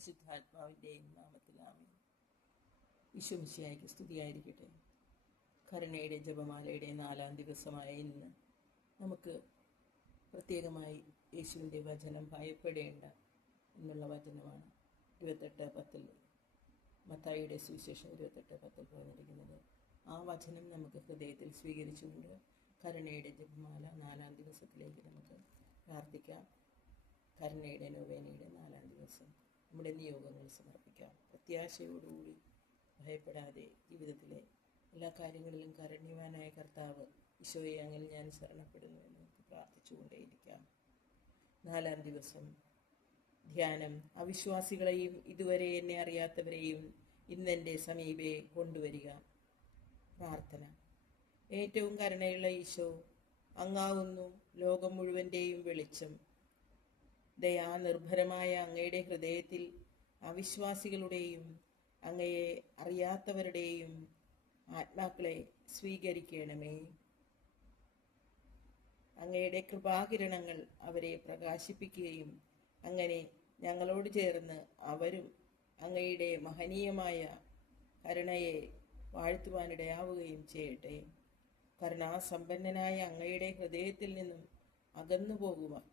പരിശുദ്ധാത്മാവിൻ്റെയും നാമത്തിൽ ആമേൻ. ഈശോ മിശിഹായ്ക്ക് സ്തുതിയായിരിക്കട്ടെ. കരുണയുടെ ജപമാലയുടെ 4-ാം ദിവസമായ ഇന്ന് നമുക്ക് പ്രത്യേകമായി യേശുവിൻ്റെ വചനം ഭയപ്പെടേണ്ട എന്നുള്ള വചനമാണ് 28:10 മത്തായിയുടെ സുവിശേഷം 28:10 പറഞ്ഞിരിക്കുന്നത്. ആ വചനം നമുക്ക് ഹൃദയത്തിൽ സ്വീകരിച്ചുകൊണ്ട് കരുണയുടെ ജപമാല 4-ാം ദിവസത്തിലേക്ക് നമുക്ക് പ്രാർത്ഥിക്കാം. കരുണയുടെ നൊവേനയുടെ 4-ാം ദിവസം നമ്മുടെ നിയോഗങ്ങൾ സമർപ്പിക്കാം. പ്രത്യാശയോടുകൂടി ഭയപ്പെടാതെ ജീവിതത്തിലെ എല്ലാ കാര്യങ്ങളിലും കാരുണ്യവാനായ കർത്താവ് ഈശോയെ അങ്ങനെ ഞാൻ ശരണപ്പെടുന്നു എന്ന് നമുക്ക് പ്രാർത്ഥിച്ചുകൊണ്ടേയിരിക്കാം. 4-ാം ദിവസം ധ്യാനം. അവിശ്വാസികളെയും ഇതുവരെ എന്നെ അറിയാത്തവരെയും ഇന്നെൻ്റെ സമീപേ കൊണ്ടുവരിക. പ്രാർത്ഥന. ഏറ്റവും കരുണയുള്ള ഈശോ, അങ്ങാവുന്നു ലോകം മുഴുവൻ്റെയും വെളിച്ചം. ദയാനിർഭരമായ അങ്ങയുടെ ഹൃദയത്തിൽ അവിശ്വാസികളുടെയും അങ്ങയെ അറിയാത്തവരുടെയും ആത്മാക്കളെ സ്വീകരിക്കണമേ. അങ്ങയുടെ കൃപാകിരണങ്ങൾ അവരെ പ്രകാശിപ്പിക്കുകയും അങ്ങനെ ഞങ്ങളോട് ചേർന്ന് അവരും അങ്ങയുടെ മഹനീയമായ കരുണയെ വാഴ്ത്തുവാനിടയാവുകയും ചെയ്യട്ടെ. കരുണാസമ്പന്നനായ അങ്ങയുടെ ഹൃദയത്തിൽ നിന്നും അകന്നു പോകുവാൻ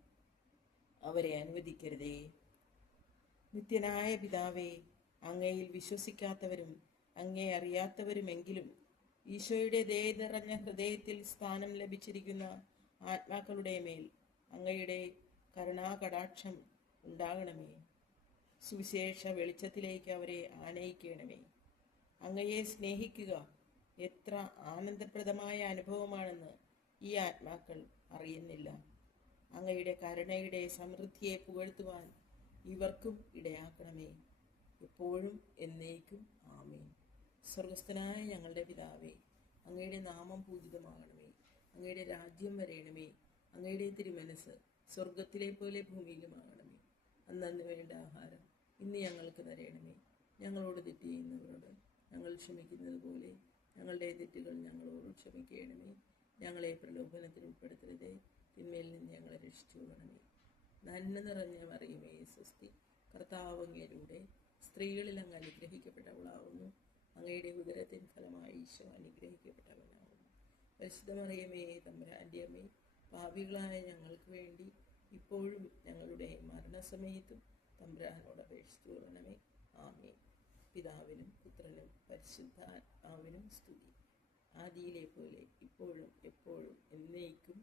അവരെ അനുവദിക്കരുതേ. നിത്യനായ പിതാവേ, അങ്ങയിൽ വിശ്വസിക്കാത്തവരും അങ്ങേ അറിയാത്തവരുമെങ്കിലും ഈശോയുടെ ദയ നിറഞ്ഞ ഹൃദയത്തിൽ സ്ഥാനം ലഭിച്ചിരിക്കുന്ന ആത്മാക്കളുടെ മേൽ അങ്ങയുടെ കരുണാകടാക്ഷം ഉണ്ടാകണമേ. സുവിശേഷ വെളിച്ചത്തിലേക്ക് അവരെ ആനയിക്കണമേ. അങ്ങയെ സ്നേഹിക്കുക എത്ര ആനന്ദപ്രദമായ അനുഭവമാണെന്ന് ഈ ആത്മാക്കൾ അറിയുന്നില്ല. അങ്ങയുടെ കരുണയുടെ സമൃദ്ധിയെ പുകഴ്ത്തുവാൻ ഇവർക്കും ഇടയാക്കണമേ. എപ്പോഴും എന്നേക്കും ആമേൻ. സ്വർഗസ്ഥനായ ഞങ്ങളുടെ പിതാവേ, അങ്ങയുടെ നാമം പൂജിതമാകണമേ. അങ്ങയുടെ രാജ്യം വരയണമേ. അങ്ങയുടെ തിരുമനസ് സ്വർഗത്തിലെ പോലെ ഭൂമിയിലുമാകണമേ. അന്നന്ന് വേണ്ട ആഹാരം ഇന്ന് ഞങ്ങൾക്ക് തരയണമേ. ഞങ്ങളോട് തെറ്റ് ചെയ്യുന്നവരോട് ഞങ്ങൾ ക്ഷമിക്കുന്നത് പോലെ ഞങ്ങളുടെ തെറ്റുകൾ ഞങ്ങളോട് ക്ഷമിക്കണമേ. ഞങ്ങളെ പ്രലോഭനത്തിൽ ഉൾപ്പെടുത്തരുതേ, തിന്മയിൽ നിന്ന് ഞങ്ങളെ രക്ഷിച്ചുകൊള്ളണമേ. നന്മ നിറഞ്ഞ മറിയമേ സ്വസ്തി, കർത്താവ് അങ്ങയിലൂടെ സ്ത്രീകളിൽ അങ്ങ് അനുഗ്രഹിക്കപ്പെട്ടവളാവുന്നു. അങ്ങയുടെ ഉദരത്തിൻ ഫലമായി ഈശോ അനുഗ്രഹിക്കപ്പെട്ടവനാവുന്നു. പരിശുദ്ധ മറിയമേ തമ്പുരാൻ്റെ അമ്മേ, പാപികളായ ഞങ്ങൾക്ക് വേണ്ടി ഇപ്പോഴും ഞങ്ങളുടെ മരണസമയത്തും തമ്പുരാനോട് അപേക്ഷിച്ചു കൊള്ളണമേ. ആമേൻ. പിതാവിനും പുത്രനും പരിശുദ്ധാത്മാവിനും സ്തുതി, ആദിയിലെ പോലെ ഇപ്പോഴും എപ്പോഴും എന്നേക്കും